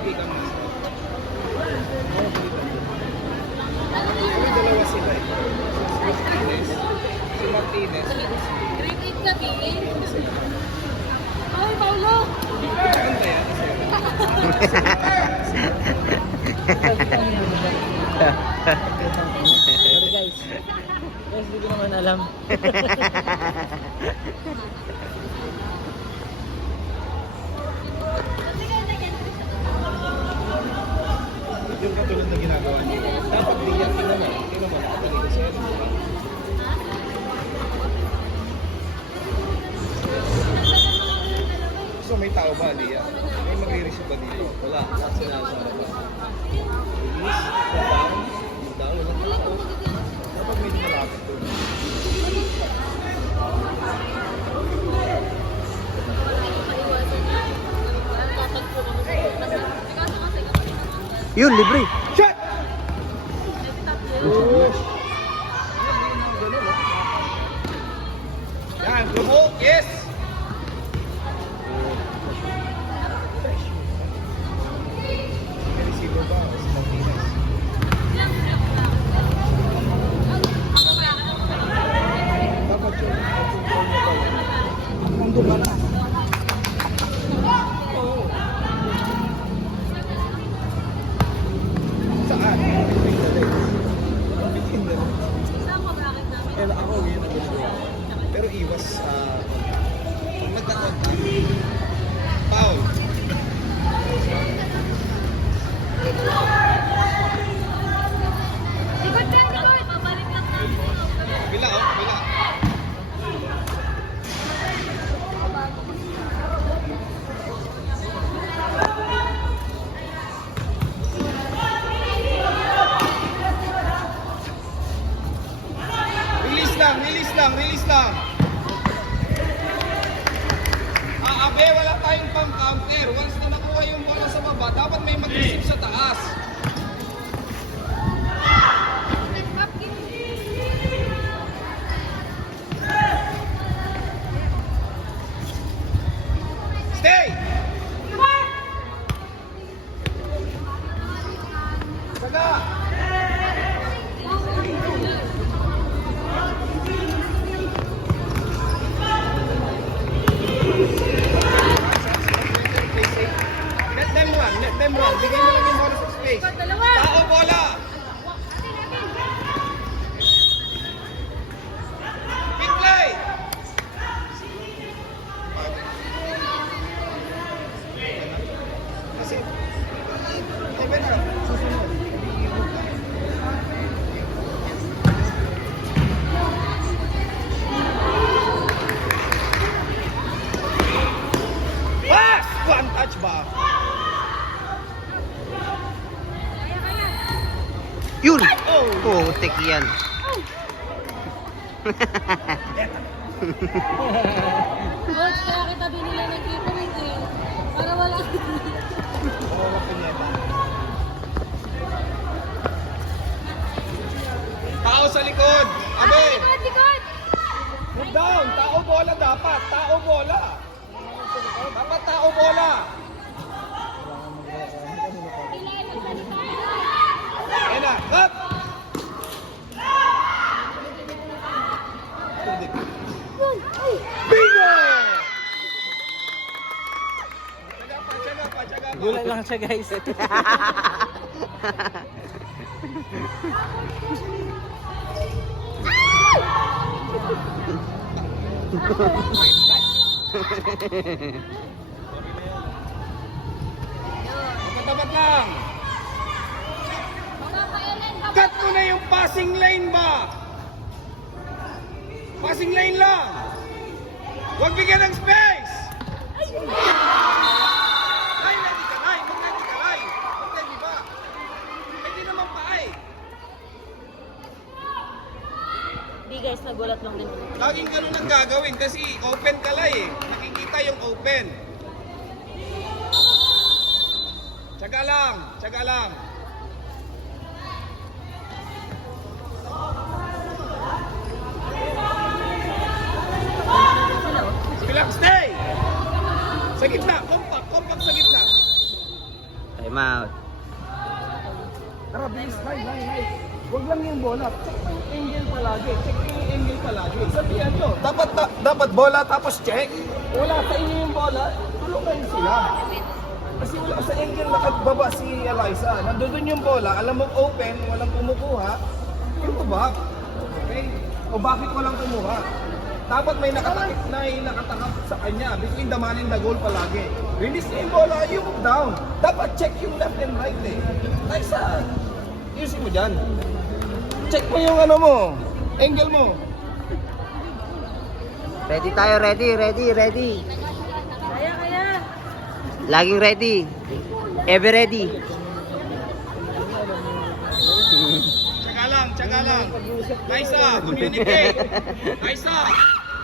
Pati ka mas. May dalawa sila eh. Si Martinez. Grade 8 ka, Bigin. Ay, Paulo! Maganda yan. Sorry guys. Guys, hindi ko naman alam. Yung katulad na ginagawa niya. Dapat bigyan, tingnan mo. Tingnan mo, nakatalito sa'yo. So may tao ba, Lia? May magre-receive ba dito? Wala. Kasi nasa harapan. Release, down, walang tao. Dapat may malapit doon. Yun, libre. Shot! Yan, grupo, yes! Receiver ba? Si Martinez. Dapat yun. Nandun ka na. Saan? Between the legs. And ako, yun ang gusto. Pero iwas magkakot. Foul. Bila, oh, bila. Release lang. Abe, wala tayong pang counter. Once na nakuha yung bola sa baba, dapat may mag-receive sa taas. Stay! Saga! Let them run. Bigyan mo lang yung bola sa space. Tao, bola! Big play! Kasi, open na. Susunod. Pass! One touch ba? Yun! Oh, tek yan. Coach, kaya kita binila ng clippers eh. Para wala. Wala pinyeta. Tao sa likod! Abe! Likod! Move down! Tao bola dapat! Tao bola! Dapat tao bola! Ayan na! Cut! Bingo! Tsaga pa. Gulat lang siya guys. Magkatapat lang! Cut mo na yung passing lane ba? Passing lane lang! Huwag bigyan ng space! Ay, ready ka, Lai! Mag-ready ka, Lai! Mag-ready ba? Hindi naman pa ay! Di guys, nagulat lang din. Laging ganun ang gagawin kasi open ka, Lai eh. Nakikita yung open. Tsaga lang. Sige lang, stay! Sa gitna, compact sa gitna. Tayo Time out. Tara, bilis. Hay. Huwag lang yung bola. Check mo yung angle palagi. Check mo yung angle palagi. Sabihan nyo. Dapat bola tapos check. Wala sa inyo yung bola. Tulungan sila. Kasi wala sa angle nakababa si Eliza. Nandun yung bola. Alam mo open. Walang kumukuha. Yung back. Okay? O bakit walang kumuha? Dapat may nakatakap sa kanya. Between the man and the goal palagi. Release na yung bola. You move down. Dapat check yung left and right eh. Eliza. Ayusin mo dyan. Check mo yung ano mo, angle mo. Ready tayo, ready. Kaya. Laging ready. Ever ready. Tsaga lang. Aisa, communicate. Aisa,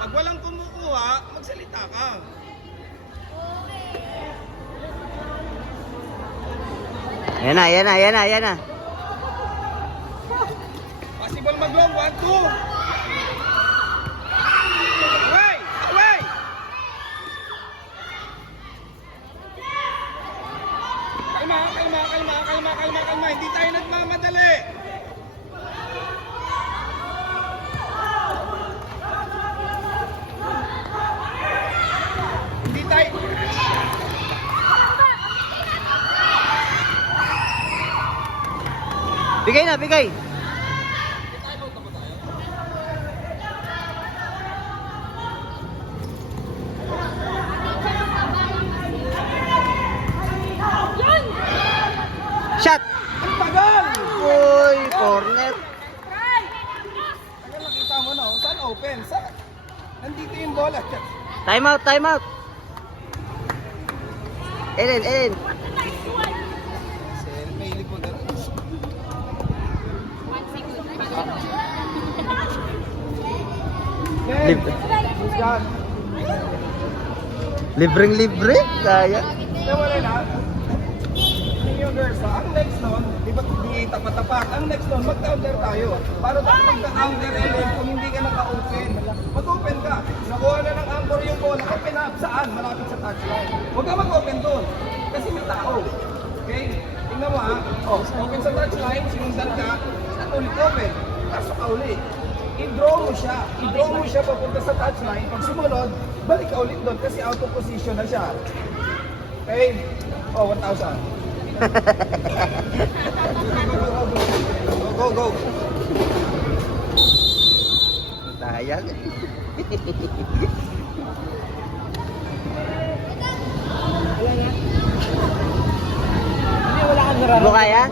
pag walang kumukuha, magsalita ka. Yan na. Possible mag-long, 1, 2. Away! Kalma. Hindi tayo nagmamadali. Hindi tayo... Bigay. Shot! Ang tagal! Uy, corner. Tagal, nakita mo na, oh. Saan open? Saan? Nandito yung bola. Time out. Ellen. May likod na rin. Libreng-libre. Kaya. Wala na. Yung girls, ang next nun, di ba hindi tapat-tapat? Ang next nun, mag-counter tayo. Para mag-counter kung hindi ka naka-open. Mag-open ka. Nakuha na ng anchor yung bola. Open up. Saan? Malapit sa touchline. Huwag ka mag-open doon. Kasi may tao. Okay? Tingnan mo ha. Oh, open sa touchline, sinundan ka, at ulit open. Pasok ka ulit. I-draw mo siya papunta sa touchline. Pag sumunod, balik ka ulit doon kasi out of position na siya. Okay? Oh, 1,000. Go. Sayang. Mo kaya?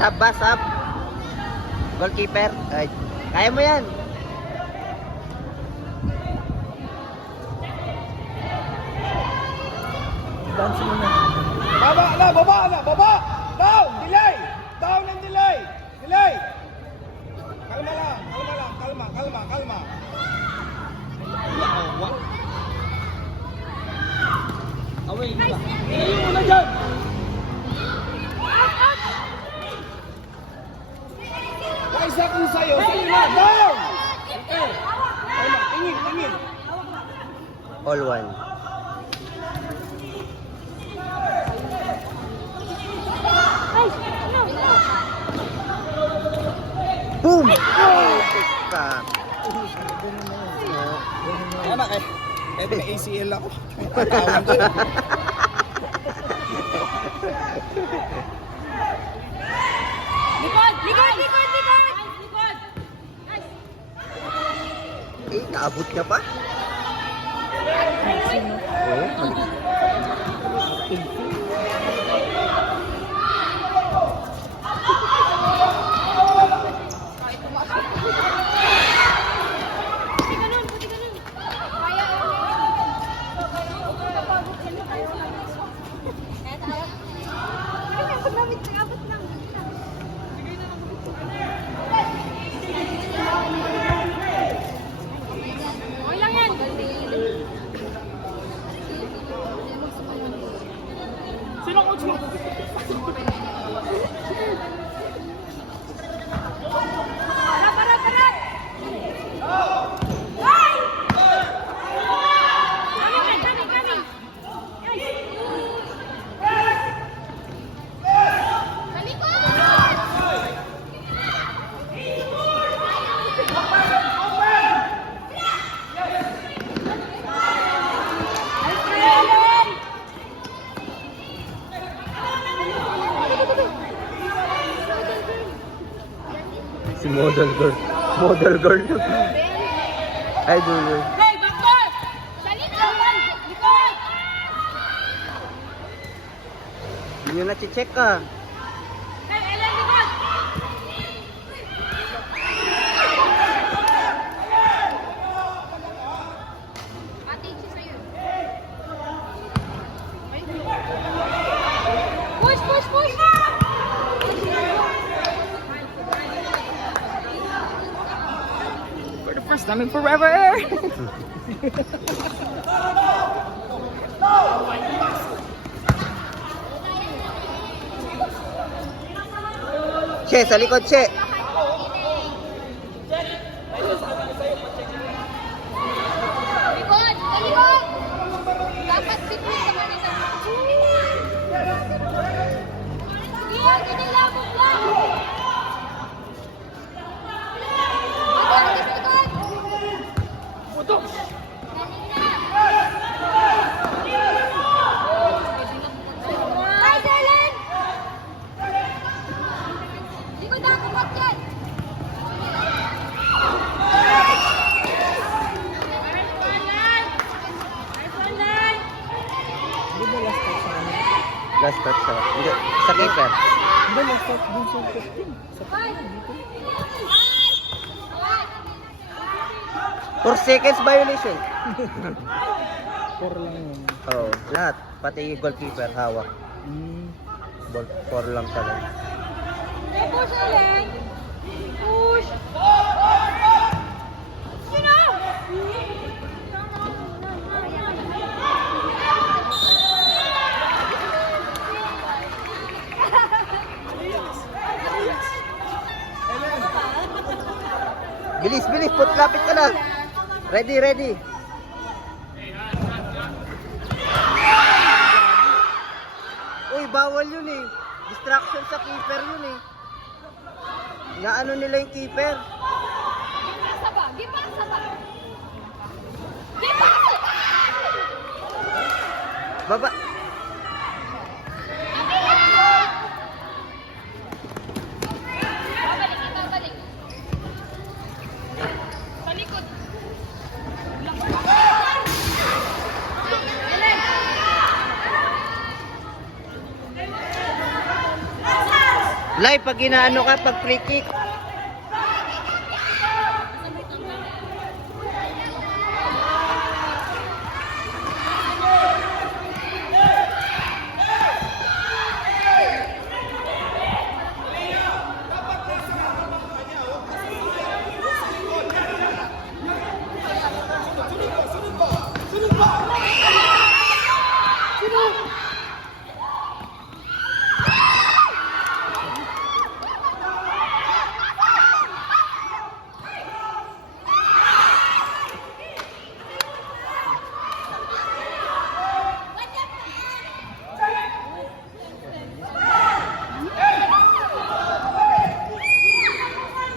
Sub. Goalkeeper. Ay, kaya mo yan. Dance mo na. Baba! Down and delay! Kalma. Yawa. Away na ba? Ayaw mo na dyan! Kaisa kung sa'yo na! Down! Okay. Tingin. All one. Boom! Tiktak. Anak eh. May ACL ako. Tawag ko. Likod! Naabot ka pa? Oo, Si model girl. Model girl. Idol girl. Hey, backdoor! Sa likod! Likod! Hindi nyo na-check ka. Hey, Ellen, likod! Pati siya sa'yo. Push, push, push! For the first time in forever. Che, sa likod, Che. Likod! Sa likod! Dapat secret sa kanila. Sige, kinilabot lang! Likod! Likod! Hi, Darlen! Likod ako, Bakyan! Last touch sa... Hindi, sa keeper. Hindi, last touch dun sa 4 seconds violation. 4 lang yun. Oo, lahat. Pati goalkeeper, hawak. Ball 4 lang sa lang. Push, Ellen! Push! Sino? Bilis, bilis. Put, lapit ka na. Ready, ready. Uy, bawal yun eh. Distraction sa keeper yun eh. Naano nila yung keeper. Gipasa ba? Gipasa ba? Gipasa ba? Baba. Babalik, babalik. Sa likod. Ellen! Live, pag inaano ka, pag free kick.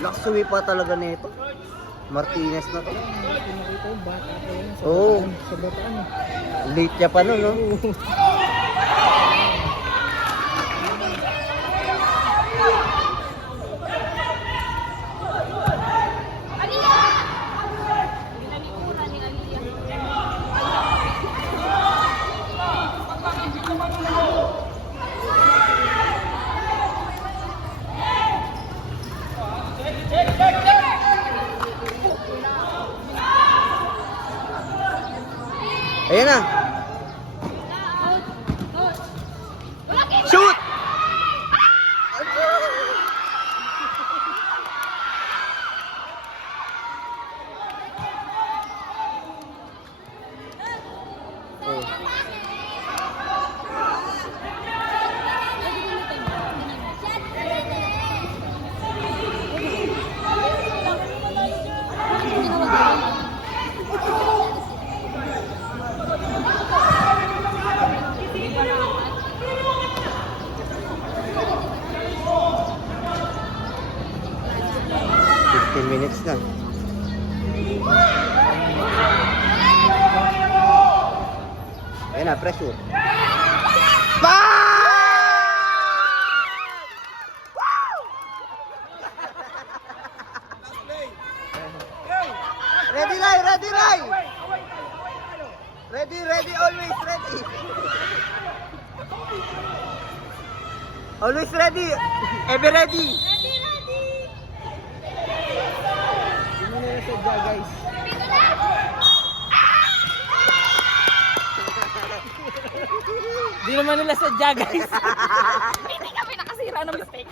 Nakasuwi pa talaga nito. Martinez na to. Pinakita yung bata pa yan sa Oo. Sa bataan eh. Late niya pa nun, no? Ayan na. Shoot! Minutes na. Ayan na, pressure. Always ready. Always ready. Ever ready. Hindi mo nila sadya, guys. Di naman nila sadya, guys. Hindi kami nakasira ng mistake.